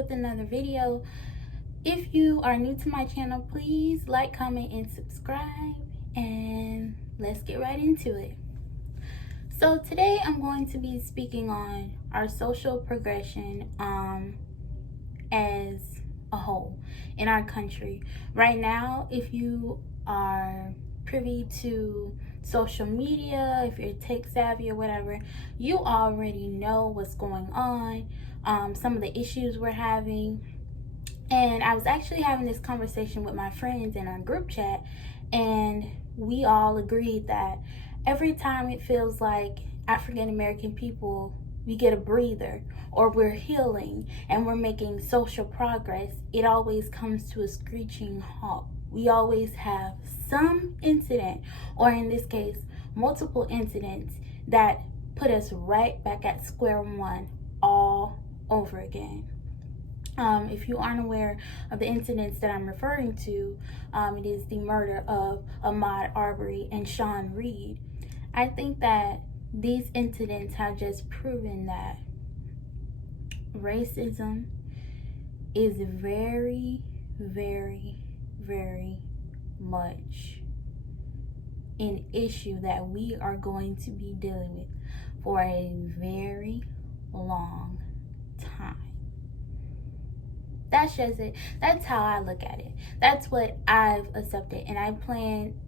with another video. If you are new to my channel, please like, comment, and subscribe, and let's get right into it. So today I'm going to be speaking on our social progression as a whole in our country. Right now, if you are privy to social media, if you're tech savvy or whatever, you already know what's going on, some of the issues we're having. And I was actually having this conversation with my friends in our group chat, and we all agreed that every time it feels like African American people, we get a breather or we're healing and we're making social progress, it always comes to a screeching halt. We always have some incident, or in this case, multiple incidents that put us right back at square one all over again. If you aren't aware of the incidents that I'm referring to, it is the murder of Ahmaud Arbery and Sean Reed. I think that these incidents have just proven that racism is very, very, very much an issue that we are going to be dealing with for a very long time. That's just it. That's how I look at it. That's what I've accepted, and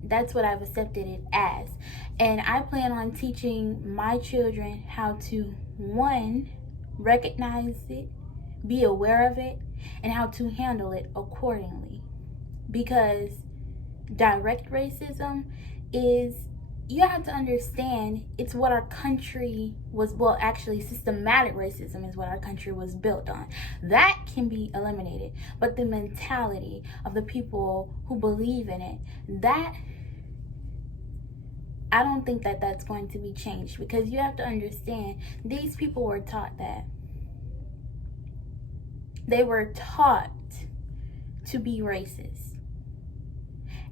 that's what I've accepted it as. And I plan on teaching my children how to, one, recognize it, be aware of it, and how to handle it accordingly. Because direct racism is, you have to understand, it's what our country was, well, actually systematic racism is what our country was built on. That can be eliminated, but the mentality of the people who believe in it, that, I don't think that that's going to be changed, because you have to understand, these people were taught that. They were taught to be racist.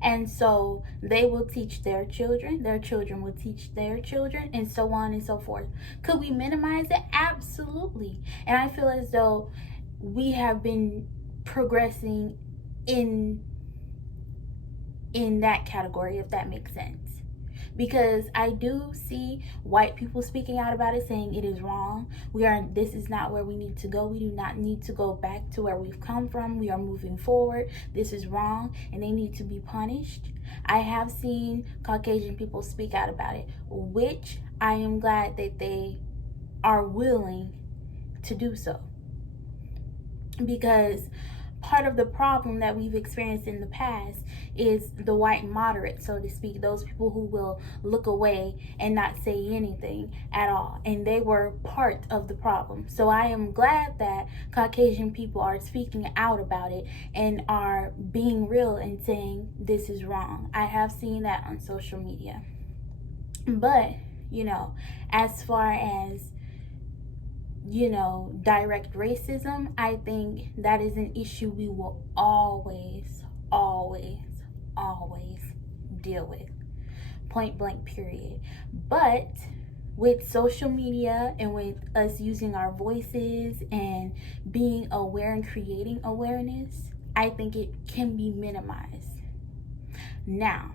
And so they will teach their children will teach their children, and so on and so forth. Could we minimize it? Absolutely. And I feel as though we have been progressing in that category, if that makes sense. Because I do see white people speaking out about it, saying it is wrong. This is not where we need to go. We do not need to go back to where we've come from. We are moving forward. This is wrong, and they need to be punished. I have seen Caucasian people speak out about it, which I am glad that they are willing to do so. Because part of the problem that we've experienced in the past is the white moderate, so to speak, those people who will look away and not say anything at all, and they were part of the problem. So I am glad that Caucasian people are speaking out about it and are being real and saying this is wrong. I have seen that on social media. But, as far as direct racism, I think that is an issue we will always deal with, point blank, period. But with social media and with us using our voices and being aware and creating awareness, I think it can be minimized. Now,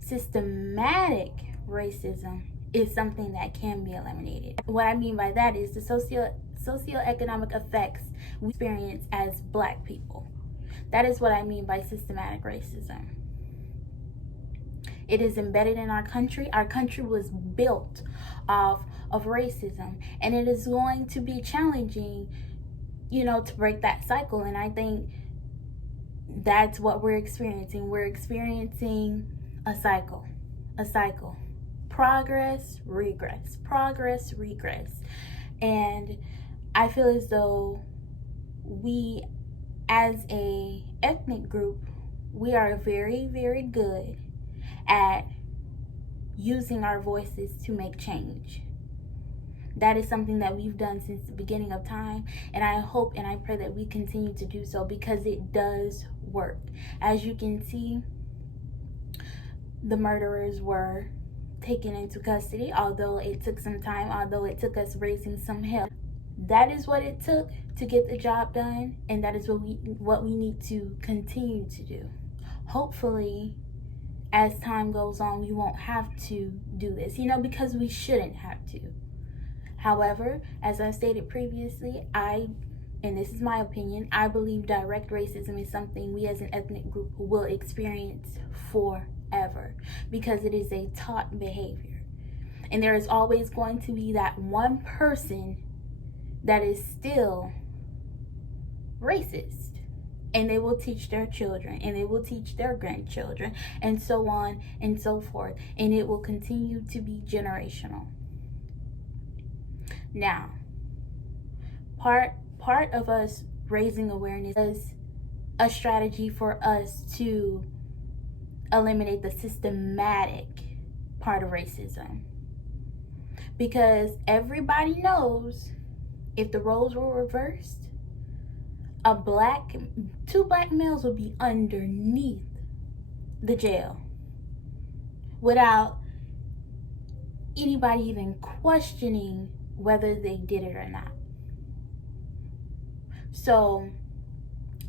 systematic racism is something that can be eliminated. What I mean by that is the socioeconomic effects we experience as Black people. That is what I mean by systematic racism. It is embedded in our country. Our country was built off of racism, and it is going to be challenging, to break that cycle. And I think that's what we're experiencing. We're experiencing a cycle. Progress, regress, progress, regress. And I feel as though we, as a ethnic group, we are very, very good at using our voices to make change. That is something that we've done since the beginning of time, and I hope and I pray that we continue to do so, because it does work. As you can see, the murderers were taken into custody, although it took some time, although it took us raising some hell. That is what it took to get the job done, and that is what we need to continue to do. Hopefully, as time goes on, we won't have to do this, because we shouldn't have to. However, as I stated previously, and this is my opinion, I believe direct racism is something we as an ethnic group will experience forever, because it is a taught behavior. And there is always going to be that one person that is still racist. And they will teach their children, and they will teach their grandchildren, and so on and so forth. And it will continue to be generational. Now, part of us raising awareness is a strategy for us to eliminate the systematic part of racism. Because everybody knows if the roles were reversed, two black males would be underneath the jail without anybody even questioning whether they did it or not. So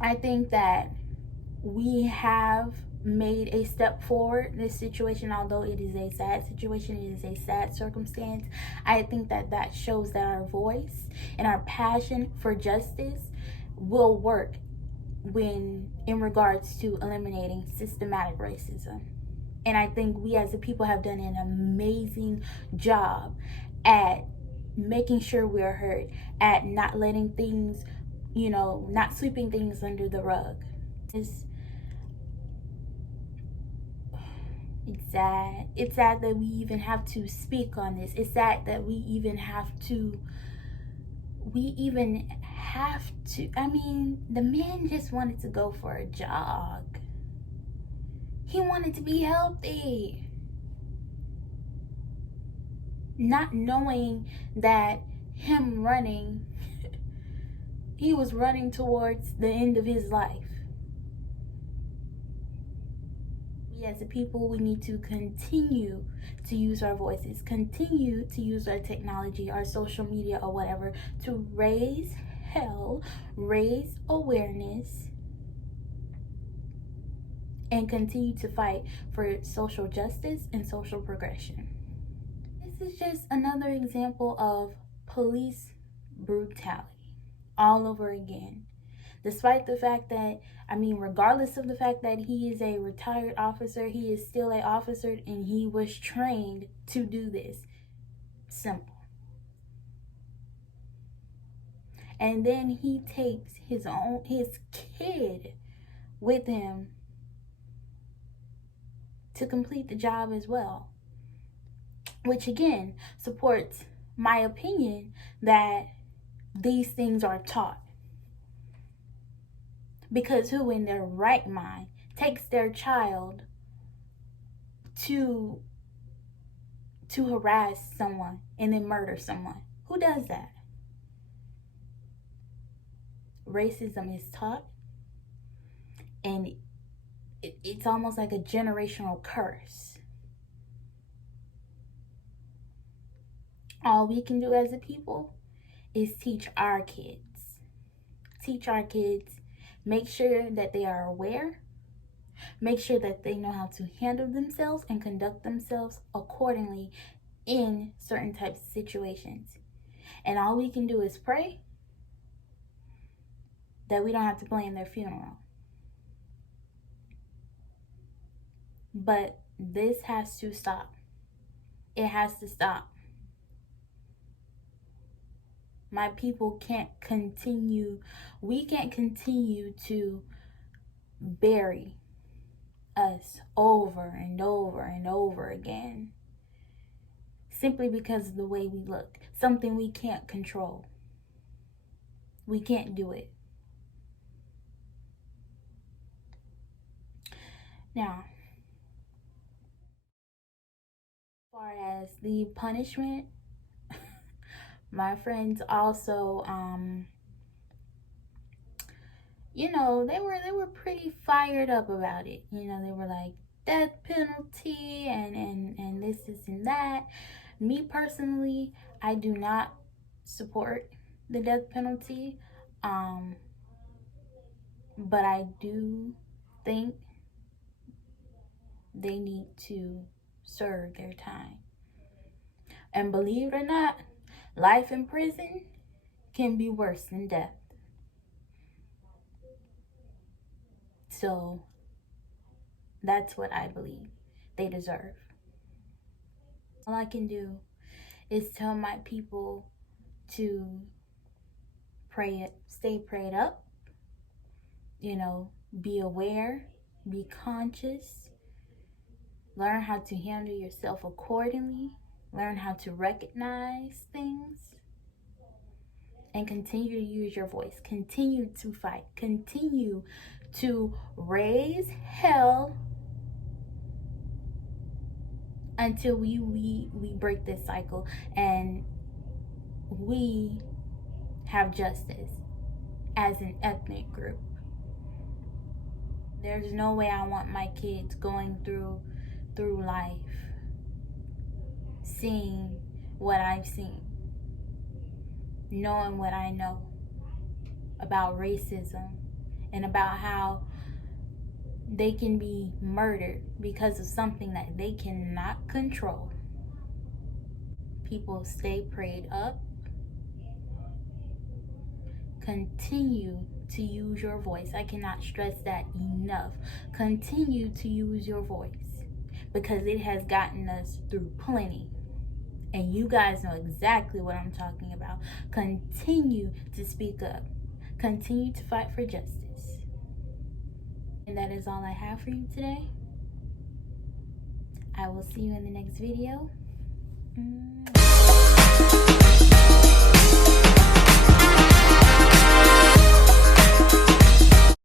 I think that we have made a step forward. This situation, although it is a sad situation, it is a sad circumstance, I think that shows that our voice and our passion for justice will work in regards to eliminating systematic racism. And I think we as a people have done an amazing job at making sure we're heard, at not letting things, not sweeping things under the rug. It's sad. It's sad that we even have to speak on this. It's sad that we even have to, I mean, the man just wanted to go for a jog. He wanted to be healthy. Not knowing that him running, he was running towards the end of his life. We as a people, we need to continue to use our voices, continue to use our technology, our social media or whatever, to raise awareness, and continue to fight for social justice and social progression. This is just another example of police brutality all over again. Despite the fact that, regardless of the fact that he is a retired officer, he is still an officer and he was trained to do this. Simple. And then he takes his kid with him to complete the job as well. Which again supports my opinion that these things are taught. Because who in their right mind takes their child to harass someone and then murder someone? Who does that? Racism is taught, and it's almost like a generational curse. All we can do as a people is teach our kids. Make sure that they are aware. Make sure that they know how to handle themselves and conduct themselves accordingly in certain types of situations. And all we can do is pray that we don't have to plan their funeral. But this has to stop. It has to stop. My people can't continue, we can't continue to bury us over and over and over again simply because of the way we look. Something we can't control. We can't do it. Now, as far as the punishment, my friends also, they were pretty fired up about it. They were like, death penalty and this and that. Me personally, I do not support the death penalty. But I do think they need to serve their time. And believe it or not, life in prison can be worse than death. So that's what I believe they deserve. All I can do is tell my people to stay prayed up, be aware, be conscious, learn how to handle yourself accordingly, learn how to recognize things, and continue to use your voice. Continue to fight. Continue to raise hell until we break this cycle and we have justice as an ethnic group. There's no way I want my kids going through life seeing what I've seen, knowing what I know about racism and about how they can be murdered because of something that they cannot control. People, stay prayed up. Continue to use your voice. I cannot stress that enough. Continue to use your voice because it has gotten us through plenty. And you guys know exactly what I'm talking about. Continue to speak up. Continue to fight for justice. And that is all I have for you today. I will see you in the next video.